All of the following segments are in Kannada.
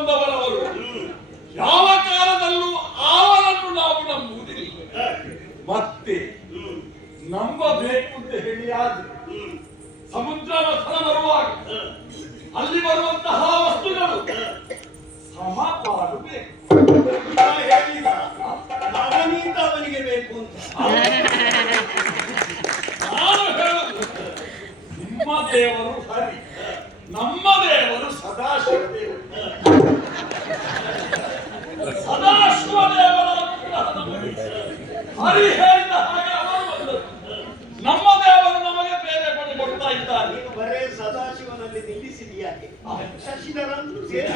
ಬಂದವರವರು. ಯಾವ ಕಾಲದಲ್ಲೂ ಅವರನ್ನು ನಾವು ನಂಬುವುದಿಲ್ಲ. ಮತ್ತೆ ನಂಬಬೇಕು ಅಂತ ಹೇಳಿಯಾದ್ರೆ ಸಮುದ್ರ ಮಥನ ಬರುವಾಗ ಅಲ್ಲಿ ಬರುವಂತಹ ವಸ್ತುಗಳು ಸಮಪಾಡಬೇಕು. ಅವನಿಂದ ಅವನಿಗೆ ಬೇಕು ಅಂತ ನಾನು ಹೇಳುದು, ನಿಮ್ಮ ದೇವರು ಹರಿ, ನಮ್ಮ ದೇವರು ಸದಾಶಿವ ದೇವರು. ಸದಾಶಿವ ದೇವರ ಹರಿ ಹೇಳಿದ ಹಾಗೆ ಅವರು ಬಂದರು. ನಮ್ಮ ದೇವರು ನಮಗೆ ಬೇರೆ ಪಡೆ ಕೊಡ್ತಾ ಇದ್ದಾರೆ. ಬರೇ ಸದಾಶಿವನಲ್ಲಿ ನಿಲ್ಲಿಸಿದೆಯಾಕೆ? ಶಶಿಧರಂತೂ ಸೇರಿ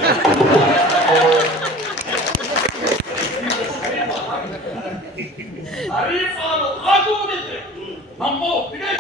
ಹರಿಪಾಲು ಆಗುವುದಿದ್ರೆ ನಮ್ಮ ಒಪ್ಪಿಗೆ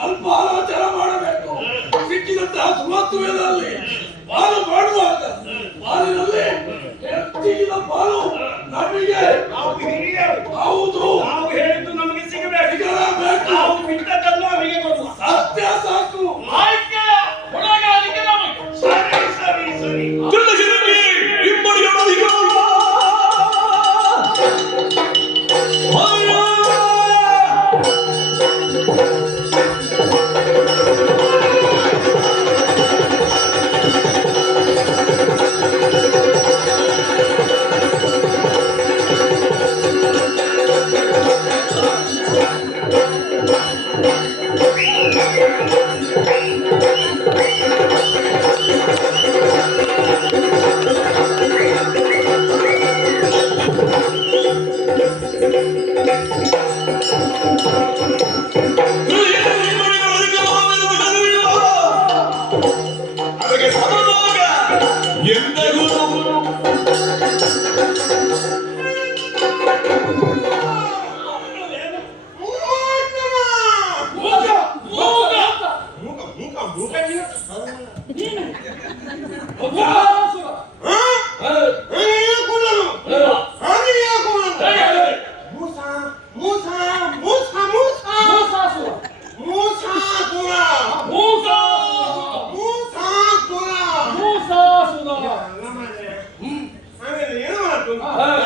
ಸ್ವಲ್ಪ ಆಲೋಚನೆ ಮಾಡಬೇಕು. ಸಿಕ್ಕಿದಂತಹ ಸುಮತ್ವದಲ್ಲಿ ಪಾಲು ಮಾಡುವಾಗ ಪಾಲಿನಲ್ಲಿ ಹೆಚ್ಚಿನ ಪಾಲು ನಮಗೆ. ಹೌದು, ನಾವು ಹೇಳಿದ್ದು ನಮಗೆ ಸಿಗಬೇಕು. ನಾವು ಬಿಟ್ಟದನ್ನು ಅವರಿಗೆ ಕೊಡುವ. ಸತ್ಯ ಸಾಕು. ಆಯ್ಕೆ ಹೊಣೆಗಾರಿಕೆ ನಮಗೆ. ಸರಿ ಸರಿ ಸರಿ.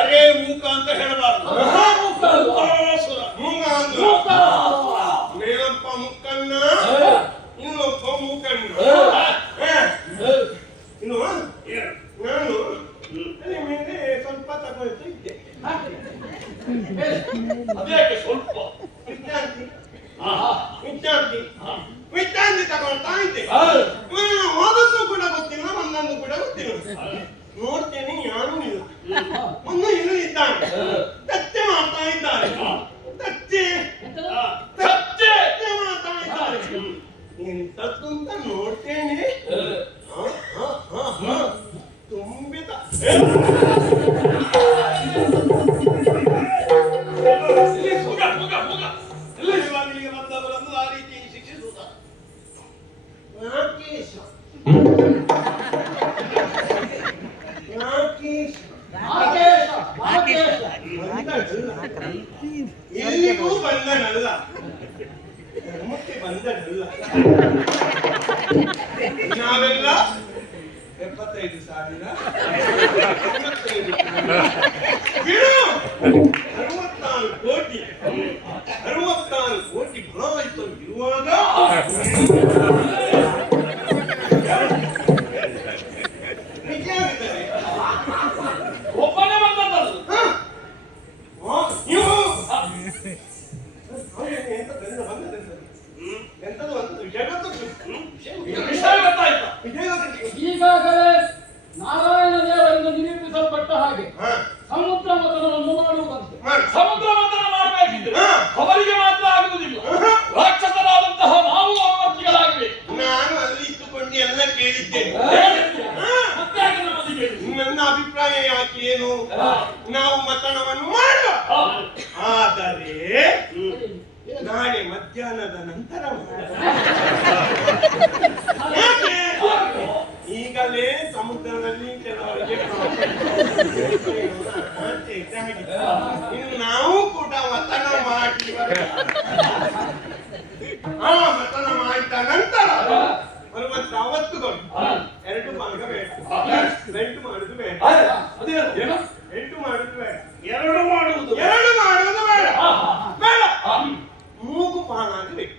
ಅರೇ ಮೂಕ ಅಂತ ಹೇಳಬಾರ್ದು. ಮೇಲಪ್ಪ ಮುಕ್ಕಣ್ಣ, ಇನ್ನೊಬ್ಬ ಮುಕ್ಕಣ್ಣ. ಇನ್ನು ನಾನು ಅಲ್ಲಿ ಮೇಲೆ ಸ್ವಲ್ಪ ತಗೊಳ್ತಾ ಇದ್ದೆ. ಅದೇಕೆ ಸ್ವಲ್ಪ ವಿಶ್ರಾಂತಿ ವಿಶ್ರಾಂತಿ ತಗೊಳ್ತಾ ಇದ್ದೆ. ಓದದ್ದು ಕೂಡ ಗೊತ್ತಿಲ್ಲ, ಒಂದೊಂದು ಕೂಡ ಗೊತ್ತಿಲ್ಲ. ನೋಡ್ತೇನೆ, ಯಾರೂ ಇಲ್ಲ. ಒಂದು ಇನ್ನು ಇದ್ದಾನೆ, ತಚ್ಚೆ ಮಾಡ್ತಾ ಇದ್ದಾರೆ. ತಚ್ಚೆ ಮಾಡ್ತಾ ಇದ್ದಾರೆ. ಎಂತದ್ದು ಅಂತ ನೋಡ್ತೇನೆ, ತುಂಬಿದ ಇಲ್ಲಿಗೆ ಬಂದವರನ್ನು ಆ ರೀತಿ ಶಿಕ್ಷಿಸುತ್ತ ಎಲ್ಲಿಗೂ ಬಂದನಲ್ಲ, ಧರ್ಮಕ್ಕೆ ಬಂದನಲ್ಲ. ನಾವೆಲ್ಲ 75,000 64 ಕೋಟಿ 64 ಕೋಟಿ ಬಲಾಯಿತು ಇರುವಾಗ ಅವರಿಗೆ ಮಾತ್ರ ಆಗುವುದಿಲ್ಲ. ರಾಕ್ಷಸರಾದಂತಹ ನಾವು ಅವಮತಿಗಳಾಗಿವೆ. ನಾನು ಅಲ್ಲಿ ಇಟ್ಟುಕೊಂಡು ಎಲ್ಲ ಕೇಳಿದ್ದೇನೆ. ಮತ್ತೆ ಯಾಕೆ ನಮ್ಮಲ್ಲಿ ಕೇಳಿದ್ರು? ನನ್ನ ಅಭಿಪ್ರಾಯ ಯಾಕೆ ಏನು, ನಾವು ಮತನವನ್ನು ಮಾಡುವ, ಆದರೆ ನಾಳೆ ಮಧ್ಯಾಹ್ನದ ನಂತರ ಮಾಡುವ. ಯಾಕೆ? ಈಗಲೇ ಸಮುದ್ರದಲ್ಲಿ ಕೆಲವರಿಗೆ ಇನ್ನು ನಾವು ಕೂಡ ಮತನ ಮಾಡಿ ಮತನ ಮಾಡಿದ ನಂತರ ಬರುವಂತ ಅವತ್ತುಗಳು 2 ಭಾಗ ಬೇಡ, 2 ಮಾಡುದು ಬೇಡ, ಅದೇನು? 2 ಮಾಡುದು ಬೇಡ, 2 ಮಾಡುವುದು 2 ಮಾಡುವುದು ಬೇಡ, ಬೇಡ, ಮೂಗು ಪಾಲಾಗಬೇಕು.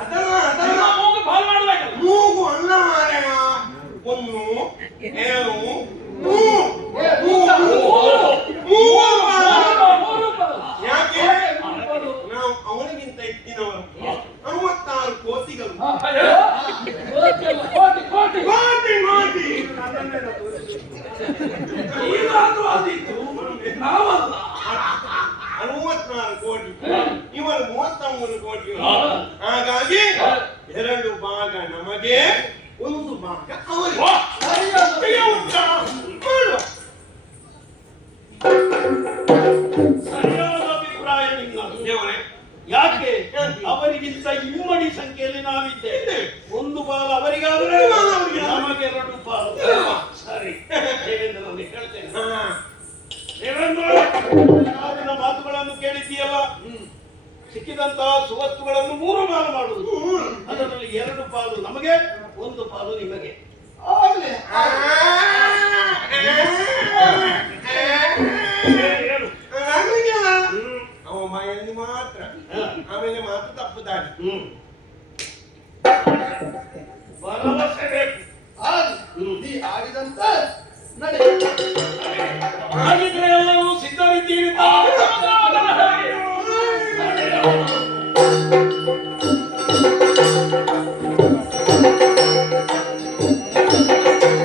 ಅದನ್ನ ಮೂಗು ಪಾಲ್ ಮಾಡ್ಬೇಕಲ್ಲ. ಮೂಗು ಅಲ್ಲ ಮಾರಾಯ, 1 2 ಯಾಕೆ ನಾವು ಅವನಿಗಿಂತ ಹೆಚ್ಚಿನವರು, 66 ಕೋಟಿಗಳು. ಕೋಟಿ ಇದಾದ್ರೂ ಆದೀತು, ನಾವಲ್ಲ. 64 ಕೋಟಿ, ಇವರು 33 ಕೋಟಿ. ಹಾಗಾಗಿ 2 ಭಾಗ ನಮಗೆ, 1 ಭಾಗ ಅವರಿಗೆ. ಸರಿಯಾದ ಅಭಿಪ್ರಾಯ ನಿಮ್ಮದು. ದೇವರೇ, ಯಾಕೆ ಅವರಿಗಿಂತ ಇಮ್ಮಡಿ ಸಂಖ್ಯೆಯಲ್ಲಿ ನಾವಿದ್ದೇವೆ. 1 ಪಾಲು ಅವರಿಗಾದ್ರೆ ನಮಗೆ 2 ಪಾಲು. ಸರಿ, ದೇವೇಂದ್ರ ನನಗೆ ಹೇಳ್ತೇನೆ. ದೇವೇಂದ್ರ, ನಾವಿನ ಮಾತುಗಳನ್ನು ಕೇಳಿದ್ದೀಯಲ್ಲ, ಸಿಕ್ಕಿದಂತಹ ಸುವಸ್ತುಗಳನ್ನು 3 ಪಾಲು ಮಾಡುವುದು. ಅದರಲ್ಲಿ 2 ಪಾಲು ನಮಗೆ, 1 ಪಾಲು ನಿಮಗೆ. ಅವ ಬಾಯಲ್ಲಿ ಮಾತ್ರ, ಆಮೇಲೆ ಮಾತು ತಪ್ಪುತ್ತಾನೆ. ಭರವಸೆ ಬೇಕು. ನೀ ಆಡಿದಂತ ನಡೆ.